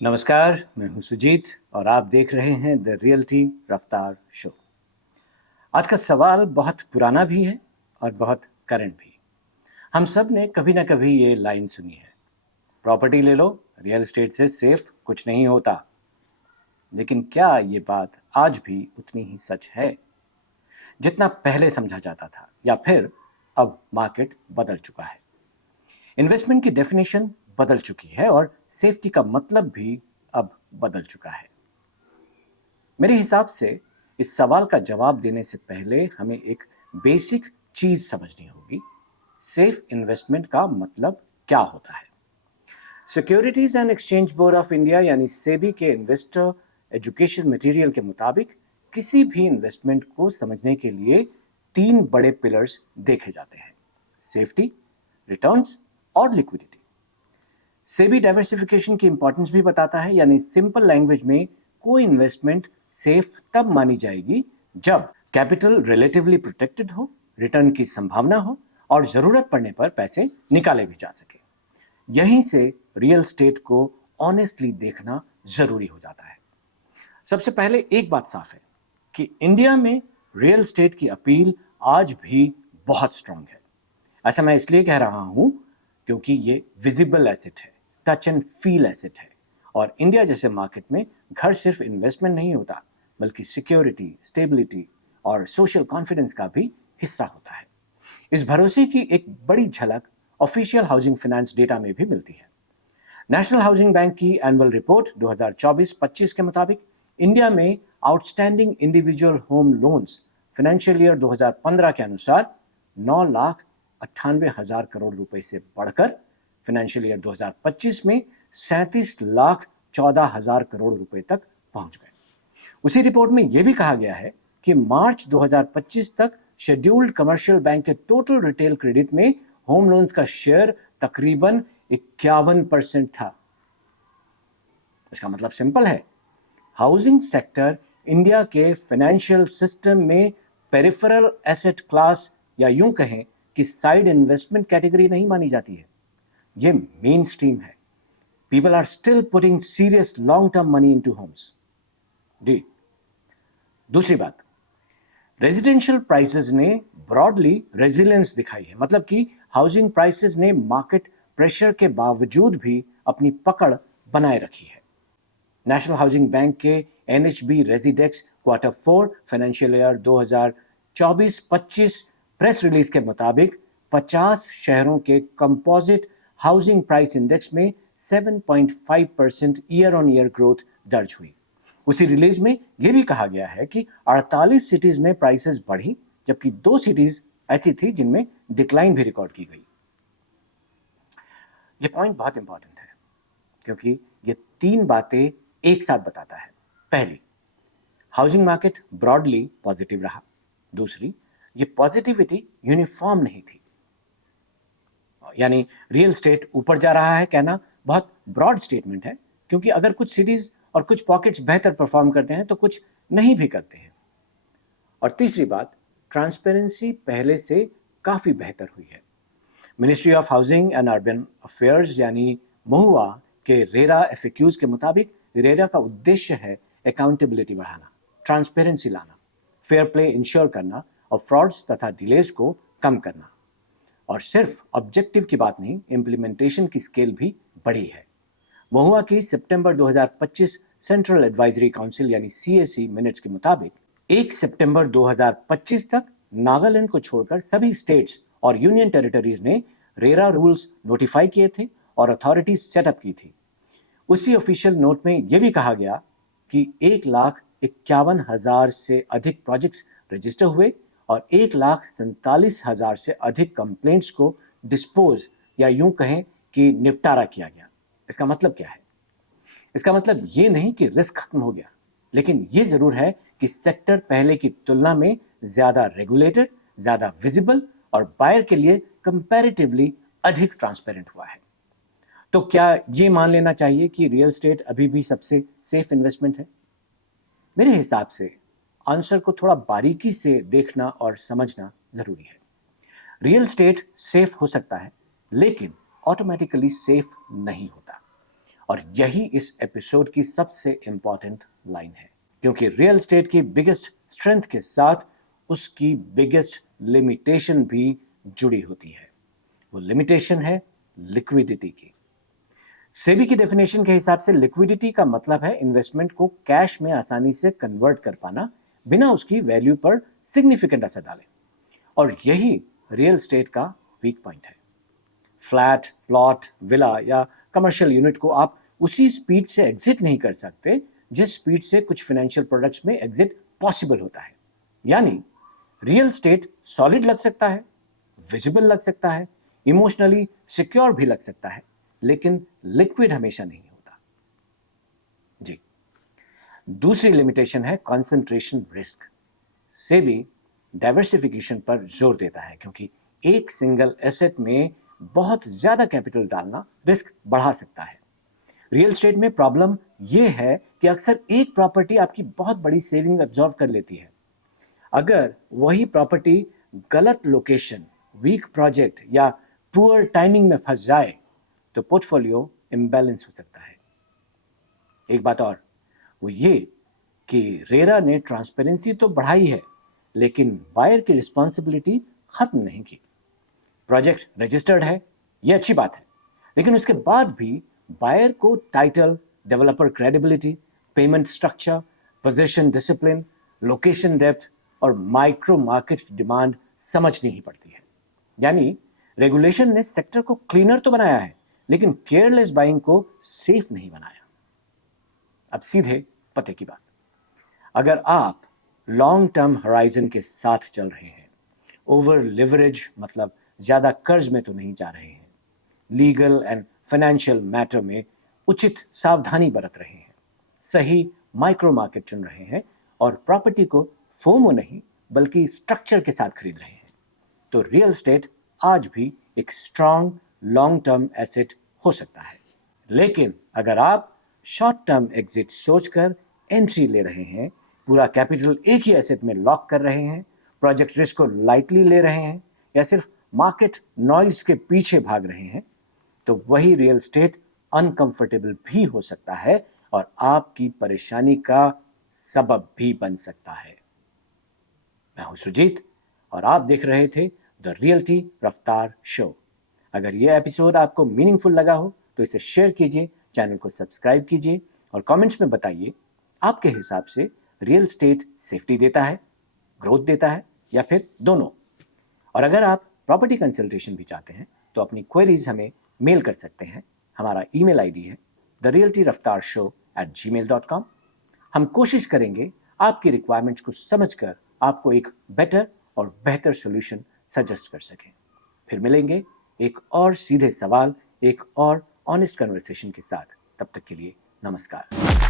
नमस्कार, मैं हूं सुजीत और आप देख रहे हैं द रियल्टी रफ्तार शो। आज का सवाल बहुत पुराना भी है और बहुत करंट भी। हम सब ने कभी ना कभी ये लाइन सुनी है, प्रॉपर्टी ले लो, रियल एस्टेट से सेफ कुछ नहीं होता। लेकिन क्या ये बात आज भी उतनी ही सच है जितना पहले समझा जाता था, या फिर अब मार्केट बदल चुका है? इन्वेस्टमेंट की डेफिनेशन बदल चुकी है और सेफ्टी का मतलब भी अब बदल चुका है। मेरे हिसाब से इस सवाल का जवाब देने से पहले हमें एक बेसिक चीज समझनी होगी। सेफ इन्वेस्टमेंट का मतलब क्या होता है? Securities and exchange board of India यानी सेबी के इन्वेस्टर एजुकेशन मटेरियल के मुताबिक किसी भी इन्वेस्टमेंट को समझने के लिए तीन बड़े पिलर्स देखे जाते हैं: सेफ्टी, रिटर्न्स और लिक्विडिटी। सेबी डाइवर्सिफिकेशन की इंपॉर्टेंस भी बताता है, यानी सिंपल लैंग्वेज में कोई इन्वेस्टमेंट सेफ तब मानी जाएगी जब कैपिटल रिलेटिवली प्रोटेक्टेड हो, रिटर्न की संभावना हो और जरूरत पड़ने पर पैसे निकाले भी जा सके। यहीं से रियल एस्टेट को ऑनेस्टली देखना जरूरी हो जाता है। सबसे पहले एक बात साफ है कि इंडिया में रियल एस्टेट की अपील आज भी बहुत स्ट्रांग है। ऐसा मैं इसलिए कह रहा हूं क्योंकि ये विजिबल एसेट है, टच एंड फील एसेट है। और इंडिया जैसे मार्केट में घर सिर्फ इन्वेस्टमेंट नहीं होता, बल्कि सिक्योरिटी, स्टेबिलिटी और सोशल कॉन्फिडेंस का भी हिस्सा होता है। इस भरोसे की एक बड़ी झलक ऑफिशियल हाउसिंग फाइनेंस डेटा में भी मिलती है। नेशनल हाउसिंग बैंक की एनुअल रिपोर्ट 2024-25 के मुताबिक इंडिया में outstanding individual home loans financial year 2015 के अनुसार 9,98,000 करोड़ रुपए से बढ़कर फाइनेंशियल ईयर 2025 में 37,14,000 करोड़ रुपए तक पहुंच गए। उसी रिपोर्ट में यह भी कहा गया है कि मार्च 2025 तक शेड्यूल्ड कमर्शियल बैंक के टोटल रिटेल क्रेडिट में होम लोन्स का शेयर तकरीबन 51% था। इसका मतलब सिंपल है, हाउसिंग सेक्टर इंडिया के फाइनेंशियल सिस्टम में पेरिफेरल एसेट क्लास या यूं कहें कि साइड इन्वेस्टमेंट कैटेगरी नहीं मानी जाती है। यह मेन स्ट्रीम है। People are still putting serious long term money into homes. जी, दूसरी बात, रेजिडेंशियल प्राइसेस ने ब्रॉडली रेजिलियंस दिखाई है। मतलब कि हाउसिंग प्राइसेस ने मार्केट प्रेशर के बावजूद भी अपनी पकड़ बनाए रखी है। नेशनल हाउसिंग बैंक के NHB Residex Q4 financial year 2024-25 press release के मुताबिक 50 शहरों के कंपोजिट हाउसिंग प्राइस इंडेक्स में 7.5% ईयर ऑन ईयर ग्रोथ दर्ज हुई। उसी रिलीज में यह भी कहा गया है कि 48 सिटीज में प्राइसेस बढ़ी, जबकि 2 सिटीज ऐसी थी जिनमें डिक्लाइन भी रिकॉर्ड की गई। यह पॉइंट बहुत इंपॉर्टेंट है क्योंकि यह तीन बातें एक साथ बताता है। पहली, हाउसिंग मार्केट ब्रॉडली पॉजिटिव रहा। दूसरी, यह पॉजिटिविटी यूनिफॉर्म नहीं थी, यानी रियल एस्टेट ऊपर जा रहा है कहना बहुत ब्रॉड स्टेटमेंट है, क्योंकि अगर कुछ सिटीज और कुछ पॉकेट्स बेहतर परफॉर्म करते हैं तो कुछ नहीं भी करते हैं। और तीसरी बात, ट्रांसपेरेंसी पहले से काफी बेहतर हुई है। Ministry of housing and urban affairs यानी महुआ के रेरा एफएक्यूज के मुताबिक रेरा का उद्देश्य है अकाउंटेबिलिटी बढ़ाना, ट्रांसपेरेंसी लाना, फेयर प्ले इंश्योर करना और फ्रॉड्स तथा डिलेज को कम करना। और सिर्फ ऑब्जेक्टिव की बात नहीं, इंप्लीमेंटेशन की स्केल भी बड़ी है। महुआ की सितंबर 2025 सेंट्रल एडवाइजरी काउंसिल यानी सीएसी मिनट्स के मुताबिक 1 सितंबर 2025 तक नागालैंड को छोड़कर सभी स्टेट्स और यूनियन टेरिटरीज ने रेरा रूल्स नोटिफाई किए थे और अथॉरिटीज सेटअप की थी। उसी ऑफिशियल नोट में यह भी कहा गया कि 1,51,000 से अधिक प्रोजेक्ट्स रजिस्टर हुए और 1,47,000 से अधिक कंप्लेंट्स को डिस्पोज या यूं कहें कि निपटारा किया गया। इसका मतलब क्या है? इसका मतलब ये नहीं कि रिस्क खत्म हो गया, लेकिन ये जरूर है कि सेक्टर पहले की तुलना में ज्यादा रेगुलेटेड, ज्यादा विजिबल और बायर के लिए कंपैरेटिवली अधिक ट्रांसपेरेंट हुआ है। तो क्या ये मान लेना चाहिए कि रियल एस्टेट अभी भी सबसे सेफ इन्वेस्टमेंट है? मेरे हिसाब से आंसर को थोड़ा बारीकी से देखना और समझना जरूरी है। रियल एस्टेट सेफ हो सकता है, लेकिन ऑटोमेटिकली सेफ नहीं होता। और यही इस एपिसोड की सबसे इंपॉर्टेंट लाइन है, क्योंकि रियल एस्टेट की बिगेस्ट स्ट्रेंथ के साथ उसकी बिगेस्ट लिमिटेशन भी जुड़ी होती है। वो लिमिटेशन है लिक्विडिटी की। सेबी की डेफिनेशन के हिसाब से लिक्विडिटी का मतलब है इन्वेस्टमेंट को कैश में आसानी से कन्वर्ट कर पाना बिना उसकी वैल्यू पर सिग्निफिकेंट असर डाले। और यही रियल एस्टेट का वीक पॉइंट है। फ्लैट, प्लॉट, विला या कमर्शियल यूनिट को आप उसी स्पीड से एग्जिट नहीं कर सकते जिस स्पीड से कुछ फाइनेंशियल प्रोडक्ट्स में एग्जिट पॉसिबल होता है। यानी रियल एस्टेट सॉलिड लग सकता है, विजिबल लग सकता है, इमोशनली सिक्योर भी लग सकता है, लेकिन लिक्विड हमेशा नहीं होता। जी। दूसरी लिमिटेशन है कंसंट्रेशन रिस्क। सेबी डाइवर्सिफिकेशन पर जोर देता है क्योंकि एक सिंगल एसेट में बहुत ज्यादा कैपिटल डालना रिस्क बढ़ा सकता है। रियल एस्टेट में प्रॉब्लम यह है कि अक्सर एक प्रॉपर्टी आपकी बहुत बड़ी सेविंग अब्जॉर्व कर लेती है। अगर वही प्रॉपर्टी गलत लोकेशन, वीक प्रोजेक्ट या पुअर टाइमिंग में फंस जाए तो पोर्टफोलियो इम्बैलेंस हो सकता है। एक बात और, वो ये कि रेरा ने ट्रांसपेरेंसी तो बढ़ाई है लेकिन बायर की रिस्पॉन्सिबिलिटी खत्म नहीं की। प्रोजेक्ट रजिस्टर्ड है, ये अच्छी बात है, लेकिन उसके बाद भी बायर को title, developer credibility, payment structure, position discipline, location depth और माइक्रो मार्केट डिमांड समझनी ही पड़ती है। यानी रेगुलेशन ने सेक्टर को क्लीनर तो बनाया है लेकिन केयरलेस बाइंग को सेफ नहीं बनाया। अब सीधे पते की बात, अगर आप लॉन्ग टर्म होराइजन के साथ चल रहे हैं, ओवर लिवरेज मतलब ज्यादा कर्ज में तो नहीं जा रहे हैं, लीगल एंड फाइनेंशियल मैटर में उचित सावधानी बरत रहे हैं, सही माइक्रो मार्केट चुन रहे हैं और प्रॉपर्टी को फोमो नहीं बल्कि स्ट्रक्चर के साथ खरीद रहे हैं, तो रियल एस्टेट आज भी एक स्ट्रॉन्ग लॉन्ग टर्म एसेट हो सकता है। लेकिन अगर आप शॉर्ट टर्म एग्जिट सोचकर एंट्री ले रहे हैं, पूरा कैपिटल एक ही एसेट में लॉक कर रहे हैं, प्रोजेक्ट रिस्क को लाइटली ले रहे हैं या सिर्फ मार्केट नॉइज के पीछे भाग रहे हैं, तो वही रियल एस्टेट अनकंफर्टेबल भी हो सकता है और आपकी परेशानी का सबब भी बन सकता है। मैं हूं सुजीत और आप देख रहे थे द रियल्टी रफ्तार शो। अगर यह एपिसोड आपको मीनिंगफुल लगा हो तो इसे शेयर कीजिए, चैनल को सब्सक्राइब कीजिए और कमेंट्स में बताइए आपके हिसाब से रियल एस्टेट सेफ्टी देता है, ग्रोथ देता है या फिर दोनों। और अगर आप प्रॉपर्टी कंसल्टेशन भी चाहते हैं तो अपनी क्वेरीज हमें मेल कर सकते हैं। हमारा ईमेल आईडी है therealtyraftarshow@gmail.com। हम कोशिश करेंगे आपकी रिक्वायरमेंट्स को समझकर आपको एक बेटर और बेहतर सॉल्यूशन सजेस्ट कर सकें। फिर मिलेंगे एक और सीधे सवाल, एक और ऑनेस्ट कन्वर्सेशन के साथ। तब तक के लिए नमस्कार।